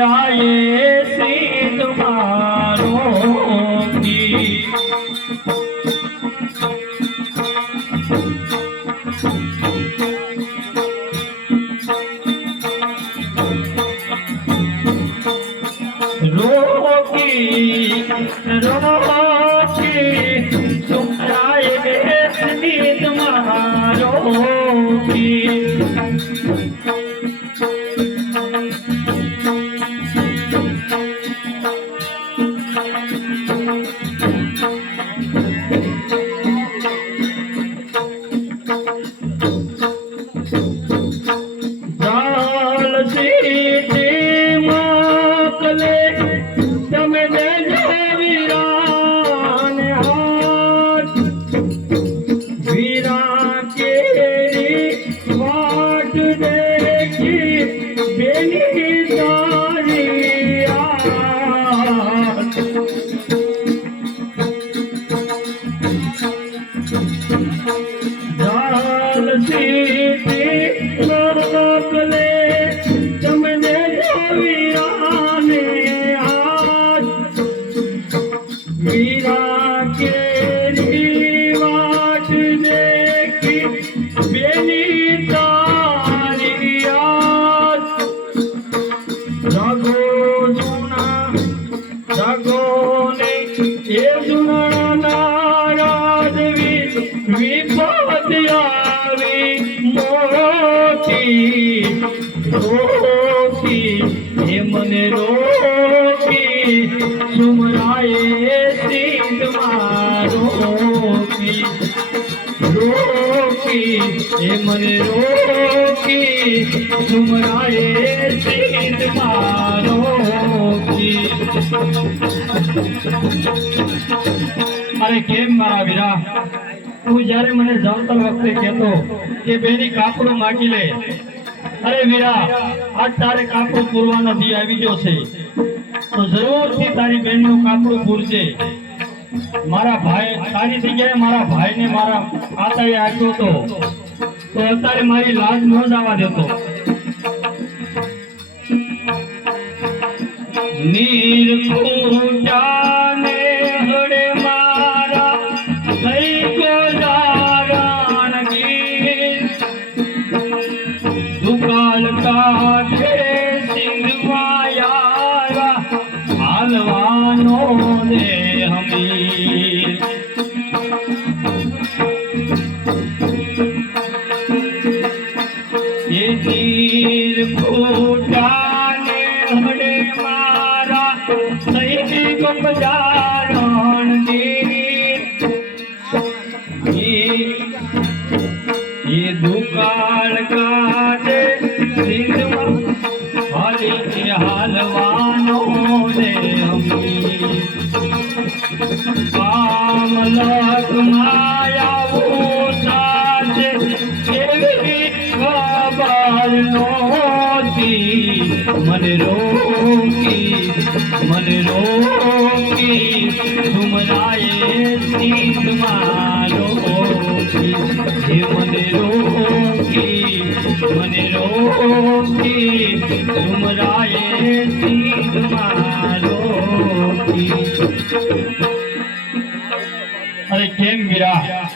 સુમરાએ સીધ મારો રોકી સુમરાએ સીધ મારો મને રોકી સુમરાએ સીધ મારો રોકી મને રોકી સુમરાએ સીધ મારો અરે કેમ મારા વીરા તું જ્યારે મને જમતા વખતે કહેતો કે બેની કાપડું માગી લે અરે વીરા આજ તારે કાપડું પૂરવાનો દી આવી ગયો છે તો જરૂરથી તારી બહેનનું કાપડું પૂરજે મારા ભાઈ તારી જગ્યાએ મારા ભાઈને મારા આતાએ આપ્યો તો અત્યારે મારી લાજ ન જવા દેતો નીર ખૂટાને હડે મારા થઈ ગોજારણ ગીર દુકાળ કાઠે સિંધવાયા હાલવાનો ને હમીર એ નીર ખૂટાને હડે મારા થઈ ગોજારણ ગીર એ દુકાળ કાઠે સિંધમાં હાલી હાલવાનો ને કામ લખ માયા સાથે એવી ખબર નહોતી મને રોકી સુમરાએ સીધ મારો મને રોકી સુમરાએ સીધ મારો અરે કેમ વીરા